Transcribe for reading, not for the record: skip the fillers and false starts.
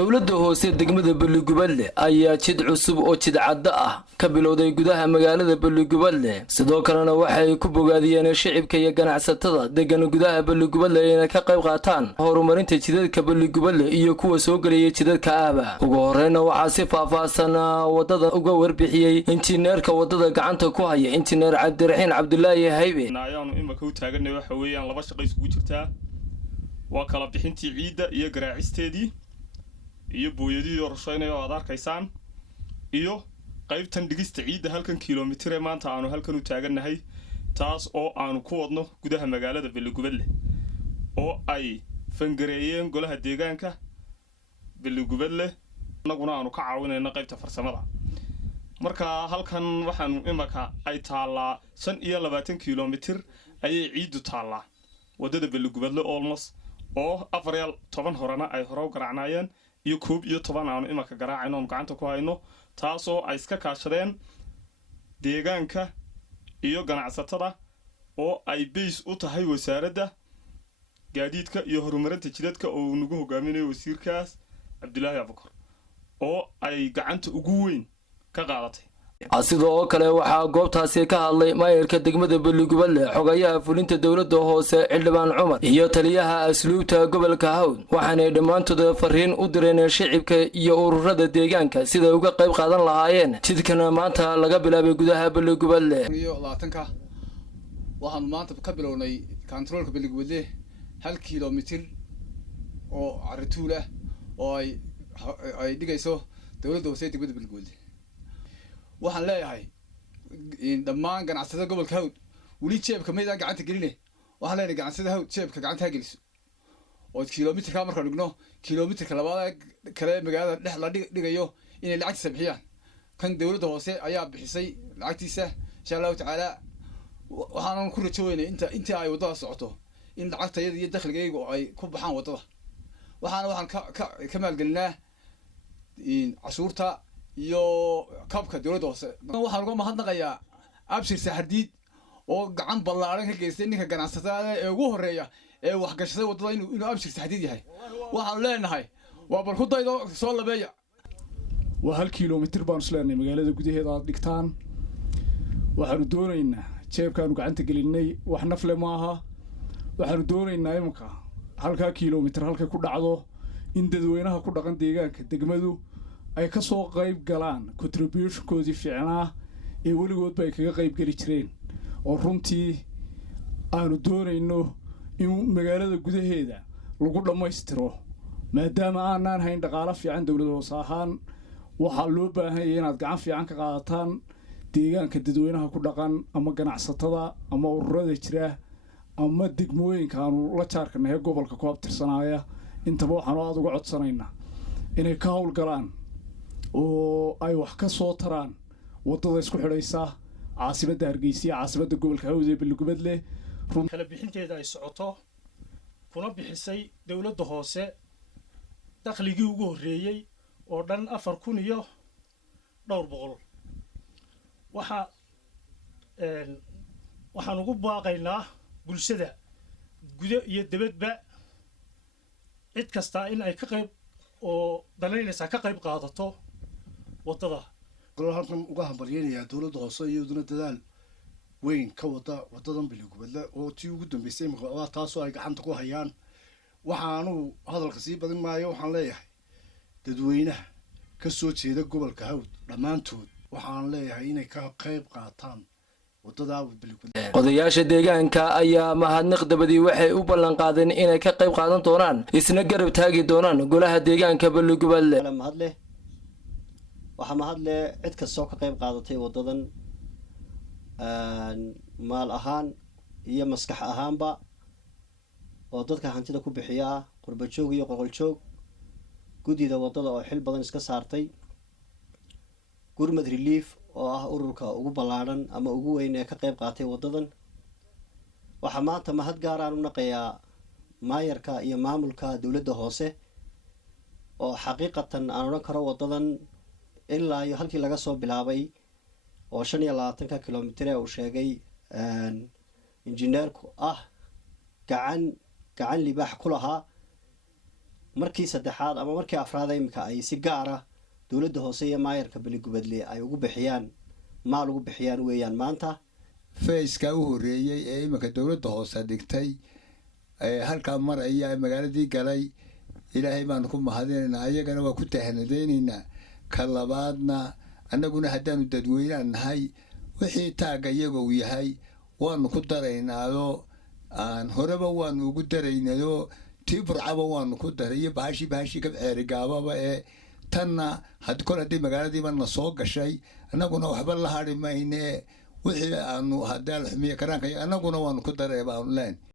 dowladda hoose degmada Balligubadle ayaa jid cusub oo jid cadda ah ka bilowday gudaha magaalada Balligubadle sidoo kalena waxay ku bogaadiyeen shacabka iyo ganacsatada degan gudaha Balligubadle inay ka qayb qaataan horumarinta jidadka Balligubadle iyo kuwa soo galaya jidadka ahba ugu horeyna waxa si faahfaahsan wadada uga warbixiyay injineerka wadada gacanta ku haya injineer Cabdiraxiin Cabdullaahi Haybe ayaanu imaka u taaganay waxa weeyaan laba shaqo isugu jirtaa waa kala bixintii ciidda iyo garaacisteedii iyo booyadii qorsheynay oo aad arkaysaan iyo qaybtan dhigista ciidda halkan kiiloomitir ee maanta aanu halkan u taaganahay taas oo aanu ku wadno gudaha magaalada Balligubadle oo ay fangareeyeen golaha deegaanka Balligubadle anaguna aanu ka caawinayna qaybta farsamada marka halkan waxaan imaka ay taalaa 25 kiiloomitir ayay ciiddu taalaa wadada Balligubadle almost oo 14 horena ay hore u garaacnayeen iyo 11 aanu imaka garaacayno oo gacanta ku hayno taasoo ay iska kaashadeen deegaanka iyo ganacsatada oo ay base u tahay wasaaradda gaadiidka iyo horumarinta jidadka oo nagu hogaaminayo wasiirkaas Cabdilaahi Abukar oo ay gacanta ugu weyn ka qaadatay sidoo kale waxaa goobtaasi ka hadlay maayirka degmada Balligubadle xogayaha fulinta dowladda hoose Xildhibaan Cumar iyo taliyaha asluubta gobolka Hawd waxaana dhamaantood fariin u direen shacabka iyo ururada deegaanka sida uga qayb qaadan lahaayeen jidkana maanta laga bilaabay gudaha Balligubadle iyo 20ka waxaan maanta ka bilownay controlka Balligubadle 1 kiiloomitir oo carituul ah oo ay dhigayso dowladda hoose degmada Balligubadle waxaan leeyahay in dhammaan ganacsatada gobolka Hawd wali jeebka meeda gacanta gelinay waxaan leeyahay ganacsatada Hawd jeebka gacanta geliso oo kiiloomitirka marka dhigno kiiloomitirka labaad kale magaalada dhex la dhigayo inay lacag sabxiyaan kan dowladda hoose ayaa bixisay lacagtiisa insha Allah taala waxaan ku rajoonaynaa inta ay wadada socoto in lacagtayada iyo dakhligaygu ay ku baxaan wadada waxaan ka maalgelinaa in cashuurta iyo kabka dowladda hoose waxaan uga mahadnaqayaa Abshir Saxardiid oo gacan ballaaran ka geystay ninka ganacsatada ee ugu horeeya ee wax gashaday wadada inuu Abshir Saxardiid yahay waxaan leenahay waa bal ku daydo soo labeeya waa 1 kiiloomitir baan isleenay magaalada gudaheeda aad dhigtaan waxaanu doonaynaa jeebkaanu gacanta gelinay wax nafle maaha waxaanu doonaynaa imka 1 kiiloomitir halka ku dhacdo in dadweynaha ku dhaqan deegaanka degmadu ay ka soo qayb galaan contribution-koodii fiicnaa ee weligoodba ay kaga qayb geli jireen oo runtii aanu doonayno in magaalada gudaheeda lagu dhammaystiro maadaama aanaan hayn dhaqaale fiican dowladda hoose ahaan waxaa loo baahan yahay inaad gacan fiican ka qaadataan deegaanka dadweynaha ku dhaqan ama ganacsatada ama ururada jira ama degmooyinka aanu la jaarkanahay gobolka ku abtirsanaya intaba waxaanu aad uga codsanaynaa inay ka howlgalaan oo ay wax ka soo taraan wadada isku xidhaysa caasimadda Hargeysa caasimadda gobolka Hawd ee Balligubadle kala bixinteeda ay socoto kuna bixisay dowladda hoose dakhligii ugu horeeyay oo dhan 4,000 iyo dhowr boqol waxaan ugu baaqaynaa bulshada gudo iyo dibadba cid kasta in ay ka qayb oo danaynaysa ka qayb qaadato wadada golaha halkan uga hambalyeynaya dowladda hoose iyo dadaal weyn ka wada wadadan Balligubadle oo tii ugu dambeysay markaa taasoo ay gacanta ku hayaan waxaanu hadalka sii badin maayo waxaan leeyahay dadweynaha ka soo jeeda gobolka Hawd dhamaantood waxaan leeyahay inay ka qayb qaataan wadada Balligubadle odayaasha deegaanka ayaa mahadnaq dabadii waxay u ballan qaadeen inay ka qayb qaadan doonaan isna garab taagi doonaan golaha deegaanka Balligubadle waxa mahadle cid kasta oo ka qayb qaadatay wadadan maal ahaan iyo maskax ahaanba oo dadka hantida ku bixiya qurba joog iyo qolqol joog gudida wadada oo xil badan iska saartay gurmad relief oo ah ururka ugu ballaaran ama ugu weyn ee ka qayb qaatay wadadan waxa maanta mahad gaar ah u naqayaa maayarka iyo maamulka dowladda hoose oo xaqiiqatan aan oran karo wadadan ilaa iyo halkii laga soo bilaabay oo 25 kiiloomitir uu sheegay injineerku gacan libaax ku lahaa markii saddexaad ama markii afraad imika ay si gaar ah dowladda hoose iyo maayarka Beligubadle ay ugu bixiyaan maal ugu bixiyaan weeyaan maanta fayska u horeeyay ee imika dowladda hoose dhigtay halka mar ayaa magaaladii galay ilaahay baan ku mahadinaynaa ayagana waa ku tahanadeynaynaa ka labaadna annaguna haddaanu dadweynaha nahay wixii taaga iyaga uu yahay waanu ku daraynaado aan horeba waanu ugu daraynayo tii burcaba waanu ku daray iyo bahashi ka ceerigaababa ee tanna kol haddii magaaladiiba na soo gashay annaguna waxba la hadhi mayne wixii aanu haddaal xumiye karaanka annaguna waanu ku daray baanu leen